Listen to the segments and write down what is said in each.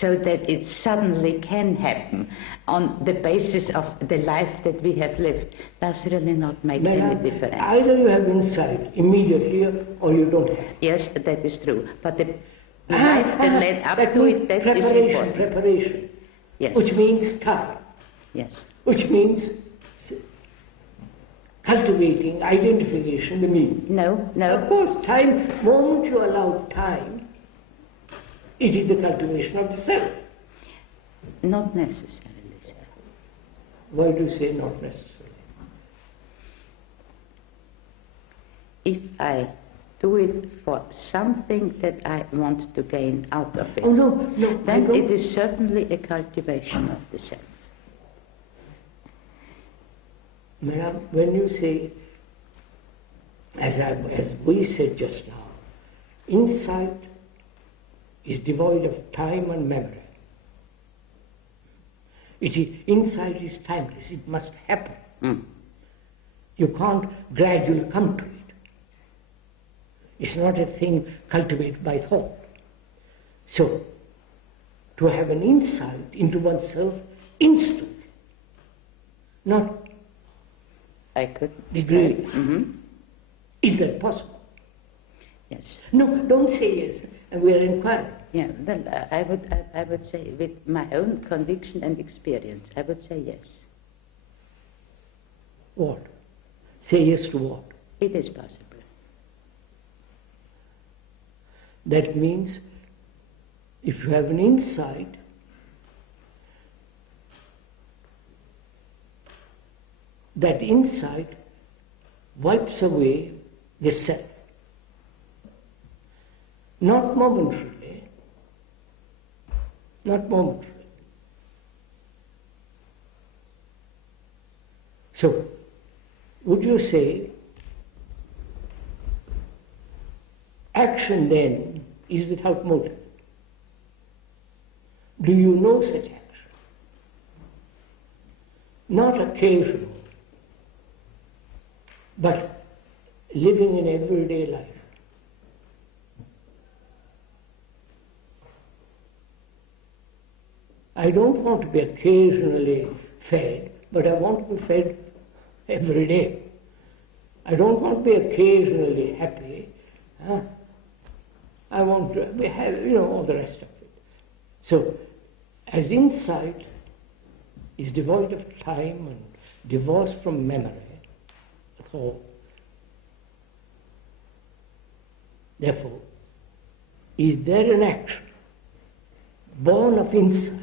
so that it suddenly can happen on the basis of the life that we have lived, does really not make any difference. Either you have insight immediately or you don't have. Yes, that is true. But the life that led up that to means it, that preparation, is important. preparation. Yes. Which means time. Yes. Which means cultivating identification with me. No, no. Of course, time, moment you allow time, it is the cultivation of the self. Not necessarily, sir. Why do you say not necessarily? If I do it for something that I want to gain out of it, Oh, no, then it is certainly a cultivation of the self. Madam, when you say, as we said just now, insight is devoid of time and memory. Insight is timeless, it must happen. You can't gradually come to it. It's not a thing cultivated by thought. So, to have an insight into oneself instantly, not I could degrade. Is that possible? Yes. No, don't say yes. We are inquiring. Yeah, well, I would say, with my own conviction and experience, I would say yes. What? Say yes to what? It is possible. That means, if you have an insight, that insight wipes away the self. Not momentarily. Not momentarily. So, would you say, action then is without motive? Do you know such action? Not occasional, but living in everyday life. I don't want to be occasionally fed, but I want to be fed every day. I don't want to be occasionally happy. I want to have, all the rest of it. So, as insight is devoid of time and divorced from memory, thought, therefore, is there an action born of insight?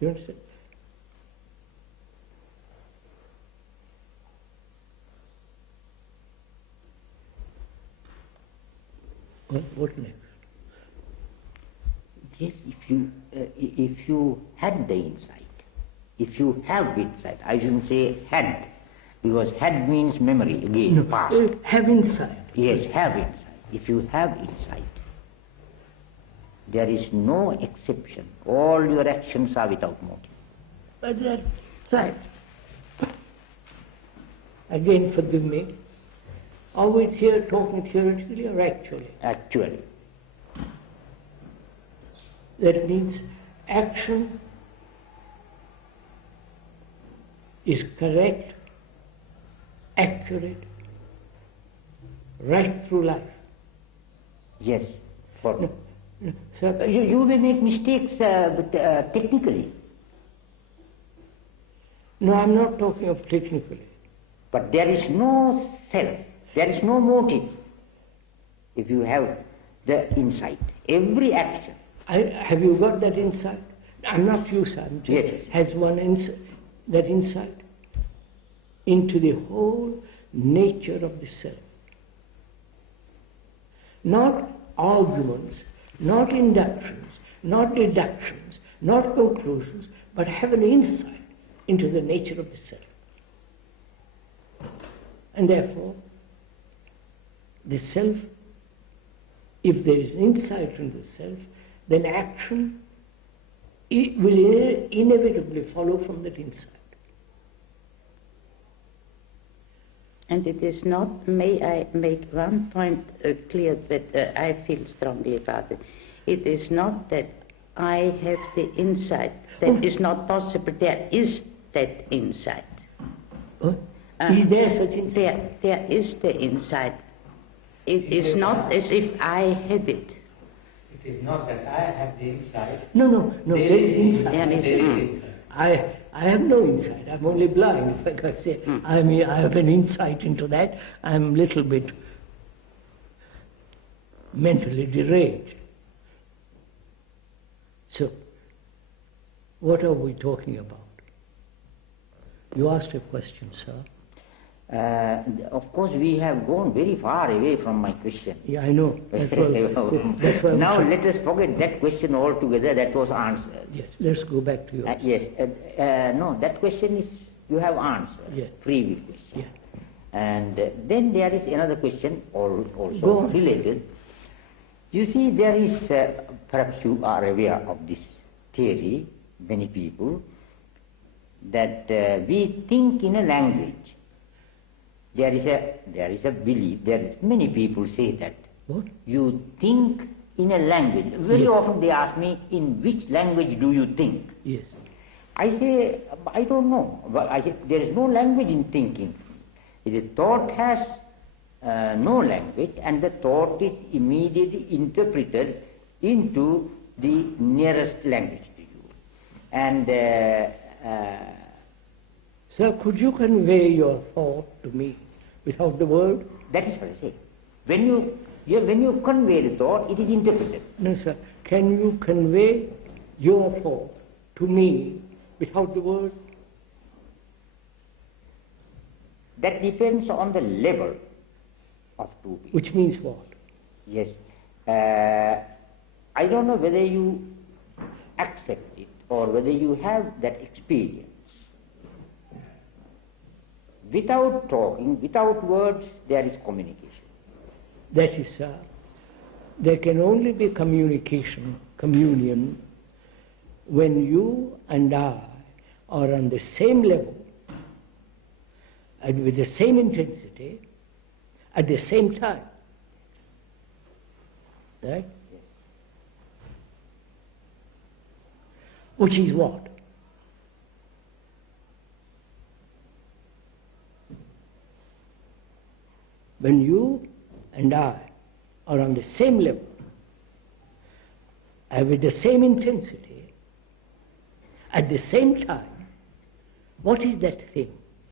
You understand? What next? Yes, if you had the insight, if you have insight, I shouldn't say had, because had means memory, again, past. Have insight. Yes, have insight. If you have insight, there is no exception. All your actions are without motive. But that's right. Again, forgive me. Are we here talking theoretically or actually? Actually. That means action is correct, accurate, right through life. Yes. For No, sir, you will make mistakes technically. No, I'm not talking of technically. But there is no self, there is no motive if you have the insight. Every action. Have you got that insight? I'm not you, sir. Yes. Has one that insight into the whole nature of the self? Not arguments, not inductions, not deductions, not conclusions, but have an insight into the nature of the self. And therefore, the self, if there is insight into the self, then action will inevitably follow from that insight. And it is not, may I make one point clear that I feel strongly about it. It is not that I have the insight. That is not possible. There is that insight. Is there such insight? There is the insight. It is not as if I had it. It is not that I have the insight. No, there is insight. There is insight. I have no insight. I'm only blind, if I could say. I mean, I have an insight into that. I'm a little bit mentally deranged. So, what are we talking about? You asked a question, sir. Of course, we have gone very far away from my question. Yeah, I know. That's why now let us forget that question altogether. That was answered. Yes, let's go back to yours. Yes, no, that question is you have answered. Yeah. Free will question. Yeah. And then there is another question also Go on. related. You see, there is, perhaps you are aware of this theory, many people, that we think in a language. There is a belief, many people say that. What? You think in a language. Very Yes. often they ask me, in which language do you think? Yes. I say, I don't know. But I say, there is no language in thinking. The thought has no language, and the thought is immediately interpreted into the nearest language to you. And Sir, could you convey your thought to me without the word? that is what I say. When you convey the thought, it is interpreted. No, sir. Can you convey your thought to me without the word? That depends on the level of two people. Which means what? Yes. I don't know whether you accept it or whether you have that experience. Without talking, without words, there is communication. That is, sir, there can only be communion, when you and I are on the same level and with the same intensity at the same time. Right? Which is what? When you and I are on the same level and with the same intensity at the same time, what is that thing?